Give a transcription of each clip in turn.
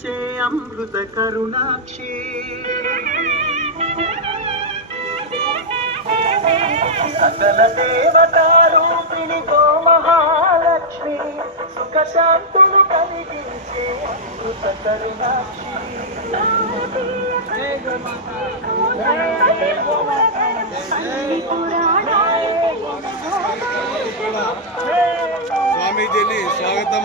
కలిగించే అమృత కరుణాక్షి. సకల దేవతారూపిణి గో మహాలక్ష్మి సుఖ శాంతులు కలిగించే అమృత కరుణాక్షి. స్వామీజీని స్వాగతం.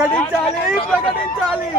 ప్రకటించాలి ప్రకటించాలి.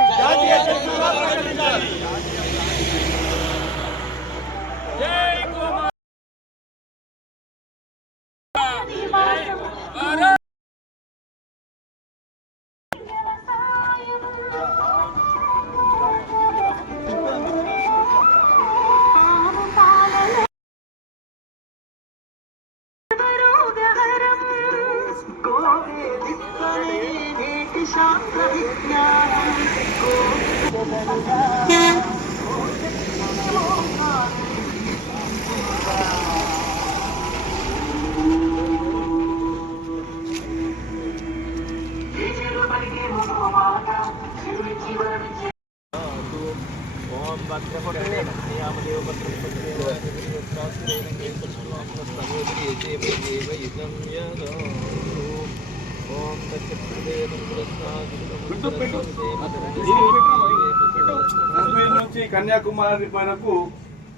కాశ్మీర్ నుంచి కన్యాకుమారి మనకు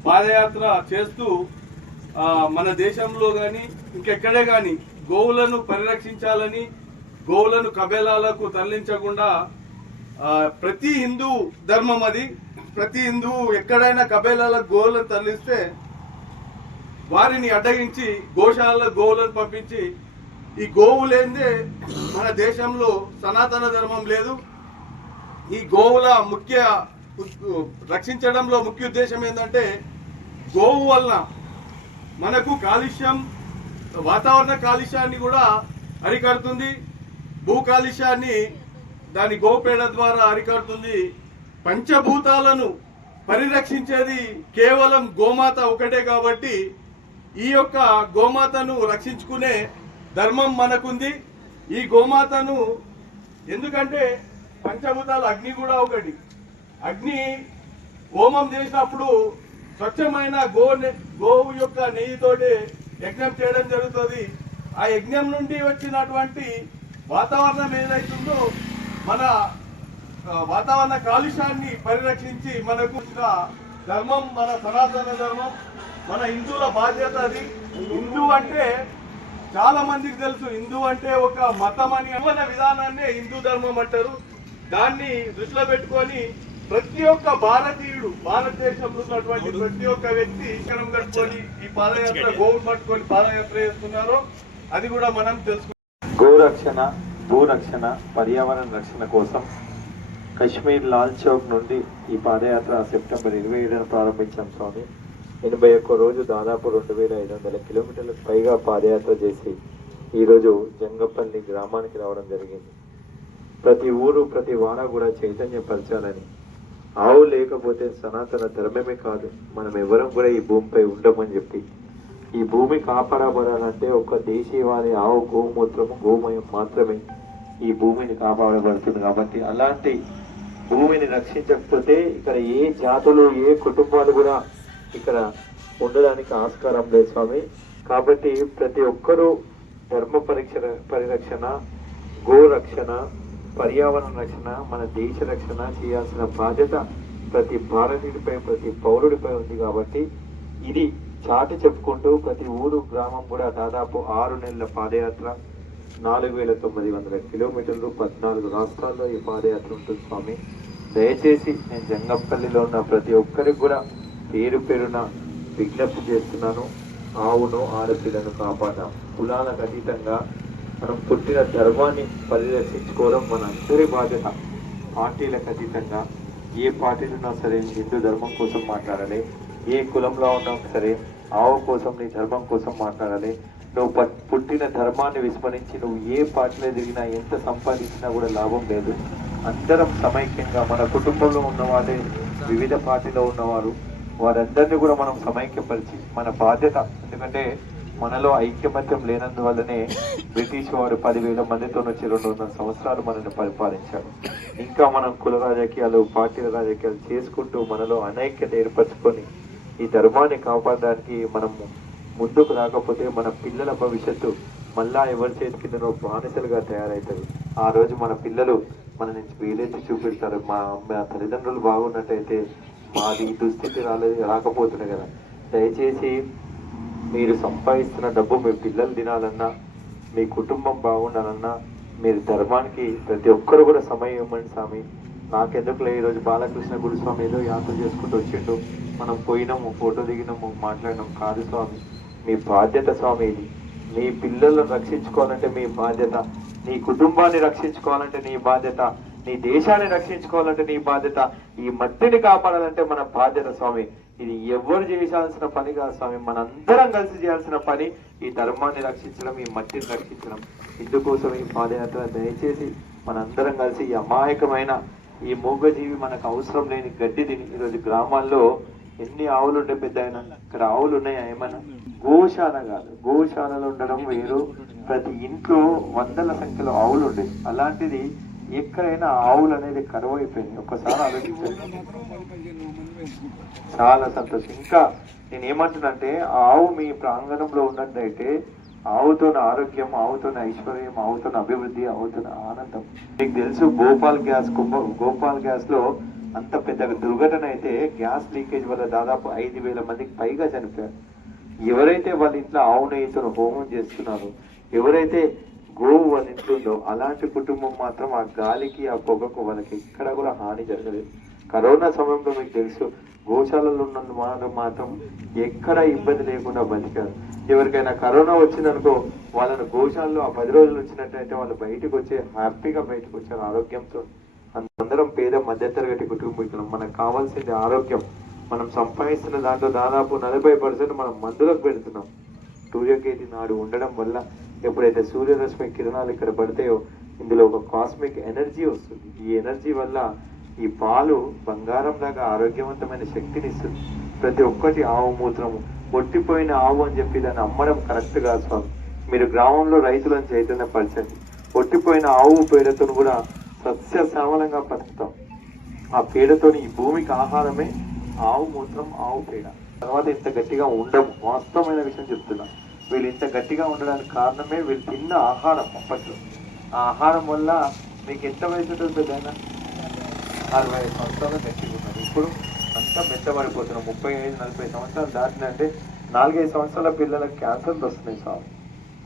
పాదయాత్ర చేస్తూ మన దేశంలో కానీ ఇంకెక్కడే కానీ గోవులను పరిరక్షించాలని గోవులను కబేలాలకు తరలించకుండా ప్రతి హిందూ ధర్మం అది. ప్రతి హిందువు ఎక్కడైనా కబేలాలకు గోవులను తరలిస్తే వారిని అడ్డగించి గోశాలలో గోవులను పంపించి ఈ గోవులేందే మన దేశంలో సనాతన ధర్మం లేదు. ఈ గోవుల ముఖ్య రక్షించడంలో ముఖ్య ఉద్దేశం ఏంటంటే గోవు వలన మనకు కాలుష్యం వాతావరణ కాలుష్యాన్ని కూడా అరికడుతుంది. భూ కాలుష్యాన్ని దాని గోపేడ ద్వారా అరికడుతుంది. పంచభూతాలను పరిరక్షించేది కేవలం గోమాత ఒకటే కాబట్టి ఈ యొక్క గోమాతను రక్షించుకునే ధర్మం మనకుంది. ఈ గోమాతను ఎందుకంటే పంచభూతాలు అగ్ని కూడా ఒకటి. అగ్ని హోమం చేసినప్పుడు స్వచ్ఛమైన గో గోవు యొక్క నెయ్యితోటి యజ్ఞం చేయడం జరుగుతుంది. ఆ యజ్ఞం నుండి వచ్చినటువంటి వాతావరణం ఏదైతుందో మన వాతావరణ కాలుష్యాన్ని పరిరక్షించి మనకు ధర్మం మన సనాతన ధర్మం మన హిందువుల బాధ్యత అది. హిందూ అంటే చాలా మందికి తెలుసు. హిందూ అంటే ఒక మతం అని. అన్న విధానాన్ని హిందూ ధర్మం అంటారు. దాన్ని దృష్టిలో పెట్టుకొని ప్రతి ఒక్క భారతీయుడు భారతదేశంలో ఉన్నటువంటి ప్రతి ఒక్క వ్యక్తి ఇక్కడం కట్టుకొని ఈ పాదయాత్ర గోవులు పట్టుకొని పాదయాత్ర చేస్తున్నారో అది కూడా మనం తెలుసుకుంటాం. గోరక్షణ భూరక్షణ పర్యావరణ రక్షణ కోసం కశ్మీర్ లాల్ చౌక్ నుండి ఈ పాదయాత్ర సెప్టెంబర్ ఇరవై ఏడున ప్రారంభించాం స్వామి. ఎనభై ఒక్క రోజు దాదాపు రెండు వేల ఐదు వందల కిలోమీటర్లకు పైగా పాదయాత్ర చేసి ఈరోజు జంగపల్లి గ్రామానికి రావడం జరిగింది. ప్రతి ఊరు ప్రతి వాడ కూడా చైతన్యపరచాలని. ఆవు లేకపోతే సనాతన ధర్మమే కాదు మనం ఎవరం కూడా ఈ భూమిపై ఉండమని చెప్పి. ఈ భూమి కాపాడబడాలంటే ఒక దేశీయవాది ఆవు గోమూత్రము గోమయం మాత్రమే ఈ భూమిని కాపాడబడుతుంది కాబట్టి అలాంటి భూమిని రక్షించకపోతే ఇక్కడ ఏ జాతులు ఏ కుటుంబాలు కూడా ఇక్కడ ఉండడానికి ఆస్కారం లేదు స్వామి. కాబట్టి ప్రతి ఒక్కరూ ధర్మ పరీక్ష పరిరక్షణ గోరక్షణ పర్యావరణ రక్షణ మన దేశ రక్షణ చేయాల్సిన బాధ్యత ప్రతి భారతీయుడిపై ప్రతి పౌరుడిపై ఉంది కాబట్టి ఇది చాటి చెప్పుకుంటూ ప్రతి ఊరు గ్రామం కూడా దాదాపు ఆరు నెలల పాదయాత్ర నాలుగు వేల తొమ్మిది వందల కిలోమీటర్లు పద్నాలుగు రాష్ట్రాల్లో ఈ పాదయాత్ర ఉంటుంది స్వామి. దయచేసి నేను జంగంపల్లిలో ఉన్న ప్రతి ఒక్కరికి కూడా పేరు పేరున విజ్ఞప్తి చేస్తున్నాను. ఆవును ఆడపిల్లను కాపాడాం కులాలకు అతీతంగా మనం పుట్టిన ధర్మాన్ని పరిరక్షించుకోవడం మన అందరి బాధ్యత. పార్టీలకు అతీతంగా ఏ పార్టీలో ఉన్నా సరే హిందూ ధర్మం కోసం మాట్లాడాలి. ఏ కులంలో ఉన్నా సరే ఆవు కోసం నీ ధర్మం కోసం మాట్లాడాలి. నువ్వు పుట్టిన ధర్మాన్ని విస్మరించి నువ్వు ఏ పార్టీలో దిగినా ఎంత సంపాదించినా కూడా లాభం లేదు. అందరం సమైక్యంగా మన కుటుంబంలో ఉన్నవాళ్ళే వివిధ పార్టీలో ఉన్నవారు వారందరినీ కూడా మనం సమైక్యపరిచి మన బాధ్యత ఎందుకంటే మనలో ఐక్యమత్యం లేనందువల్లనే బ్రిటిష్ వారు పదివేల మందితో వచ్చి రెండు వందల సంవత్సరాలు మనల్ని పరిపాలించారు. ఇంకా మనం కుల రాజకీయాలు పార్టీల రాజకీయాలు చేసుకుంటూ మనలో అనైక్యత ఏర్పరచుకొని ఈ ధర్మాన్ని కాపాడడానికి మనం ముందుకు రాకపోతే మన పిల్లల భవిష్యత్తు మళ్ళా ఎవరి చేతి కిందనో బానిసలుగా తయారవుతారు ఆ రోజు మన పిల్లలు మన నుంచి వేలెత్తి చూపెడతారు మా మా తల్లిదండ్రులు బాగున్నట్టయితే మాది దుస్థితి రాలేదు రాకపోతున్నాయి కదా. దయచేసి మీరు సంపాదిస్తున్న డబ్బు మీ పిల్లలు తినాలన్నా మీ కుటుంబం బాగుండాలన్నా మీరు ధర్మానికి ప్రతి ఒక్కరు కూడా సమయం ఇవ్వండి స్వామి. నాకెందుకులే ఈరోజు బాలకృష్ణ గురుస్వామి ఏదో యాత్ర చేసుకుంటూ వచ్చిండు. మనం పోయినాము ఫోటో దిగినాము మాట్లాడినాం. కాదు స్వామి మీ బాధ్యత స్వామి ఇది. మీ పిల్లలను రక్షించుకోవాలంటే మీ బాధ్యత నీ కుటుంబాన్ని రక్షించుకోవాలంటే నీ బాధ్యత. నీ దేశాన్ని రక్షించుకోవాలంటే నీ బాధ్యత ఈ మట్టిని కాపాడాలంటే మన బాధ్యత స్వామి. ఇది ఎవరు చేయాల్సిన పని కాదు స్వామి. మనందరం కలిసి చేయాల్సిన పని ఈ ధర్మాన్ని రక్షించడం ఈ మట్టిని రక్షించడం. ఇందుకోసం ఈ పాదయాత్ర దయచేసి మనందరం కలిసి ఈ అమాయకమైన ఈ మూగజీవి మనకు అవసరం లేని గడ్డి తిని ఈరోజు గ్రామాల్లో ఎన్ని ఆవులు ఉండే పెద్ద ఆయన ఇక్కడ ఆవులు ఉన్నాయా ఏమన్నా? గోశాల కాదు. గోశాలలో ఉండడం వేరు. ప్రతి ఇంట్లో వందల సంఖ్యలో ఆవులు ఉండేవి అలాంటిది ఎక్కడైనా ఆవులు అనేది కరువు అయిపోయింది ఒక్కసారి ఆలోచించండి. చాలా సంతోషం. ఇంకా నేను ఏమంటున్నంటే ఆవు మీ ప్రాంగణంలో ఉన్నట్టయితే ఆవుతోన ఆరోగ్యం ఆవుతోన ఐశ్వర్యం ఆవుతోన అభివృద్ధి ఆవుతోన ఆనందం. మీకు తెలుసు గోపాల్ గ్యాస్ కుంభ గోపాల్ గ్యాస్లో అంత పెద్ద దుర్ఘటన అయితే గ్యాస్ లీకేజ్ వల్ల దాదాపు ఐదు వేల మందికి పైగా చనిపోయారు. ఎవరైతే వాళ్ళ ఇంట్లో ఆవు నెయ్యితో హోమం చేస్తున్నారో ఎవరైతే గోవు వాళ్ళ ఇంట్లో అలాంటి కుటుంబం మాత్రం ఆ గాలికి ఆ పొగకు వాళ్ళకి ఎక్కడ కూడా హాని జరగలేదు. కరోనా సమయంలో మీకు తెలుసు గోశాలలో ఉన్నందు మాత్రం మాత్రం ఎక్కడ ఇబ్బంది లేకుండా బతికారు. ఎవరికైనా కరోనా వచ్చిందనుకో వాళ్ళను గోశాలలో ఆ పది రోజులు వచ్చినట్టయితే వాళ్ళు బయటకు వచ్చే హ్యాపీగా బయటకు వచ్చారు ఆరోగ్యంతో అందరం పేద మధ్యతరగతి కుటుంబీకులం. మనకు కావాల్సింది ఆరోగ్యం. మనం సంపాదిస్తున్న దాంట్లో దాదాపు నలభై పర్సెంట్ మనం మందులకు పెడుతున్నాం. సూర్యకేతి నాడు ఉండడం వల్ల ఎప్పుడైతే సూర్యరశ్మి కిరణాలు ఇక్కడ పడతాయో ఇందులో ఒక కాస్మిక్ ఎనర్జీ వస్తుంది. ఈ ఎనర్జీ వల్ల ఈ పాలు బంగారం లాగా ఆరోగ్యవంతమైన శక్తిని ఇస్తుంది. ప్రతి ఒక్కటి ఆవు మూత్రము ఒట్టిపోయిన ఆవు అని చెప్పి దాన్ని అమ్మడం కరెక్ట్ కాదు స్వామి. మీరు గ్రామంలో రైతులను చైతన్యపరచండి. ఒట్టిపోయిన ఆవు పేడతో కూడా సస్య శ్యామలంగా బతుకుతాం. ఆ పేడతోని ఈ భూమికి ఆహారమే ఆవు మూత్రం ఆవు పేడ. తర్వాత ఇంత గట్టిగా ఉండము. వాస్తవమైన విషయం చెప్తున్నా. వీళ్ళు ఇంత గట్టిగా ఉండడానికి కారణమే వీళ్ళు తిన్న ఆహారం అప్పట్లో. ఆ ఆహారం వల్ల మీకు ఎంత వయసు ఉంటుంది పెద్దయినా అరవై ఐదు సంవత్సరాలు గట్టిగా ఉన్నారు. ఇప్పుడు అంతా మెత్తబడిపోతున్నారు. ముప్పై ఐదు నలభై సంవత్సరాలు దాటినంటే నాలుగైదు సంవత్సరాల పిల్లలకు క్యాన్సర్లు వస్తున్నాయి స్వామి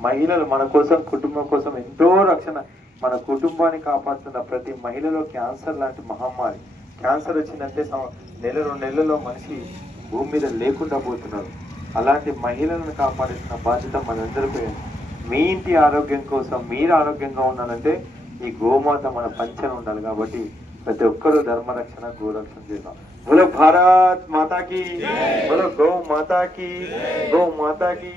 మహిళలు మన కోసం కుటుంబం కోసం ఎంతో రక్షణ మన కుటుంబాన్ని కాపాడుతున్న ప్రతి మహిళలో క్యాన్సర్ లాంటి మహమ్మారి. క్యాన్సర్ వచ్చిందంటే నెల రెండు నెలల్లో మనిషి భూమి మీద లేకుండా పోతున్నారు. అలాంటి మహిళలను కాపాడుతున్న బాధ్యత మనందరిపై. మీ ఇంటి ఆరోగ్యం కోసం మీరు ఆరోగ్యంగా ఉండాలంటే ఈ గోమాత మన పంచన ఉండాలి కాబట్టి ప్రతి ఒక్కరూ ధర్మరక్షణ గోరక్షణ చేద్దాం. బోలో భారత్ మాతాకి బోలో గో మాతాకి గో మాతాకి.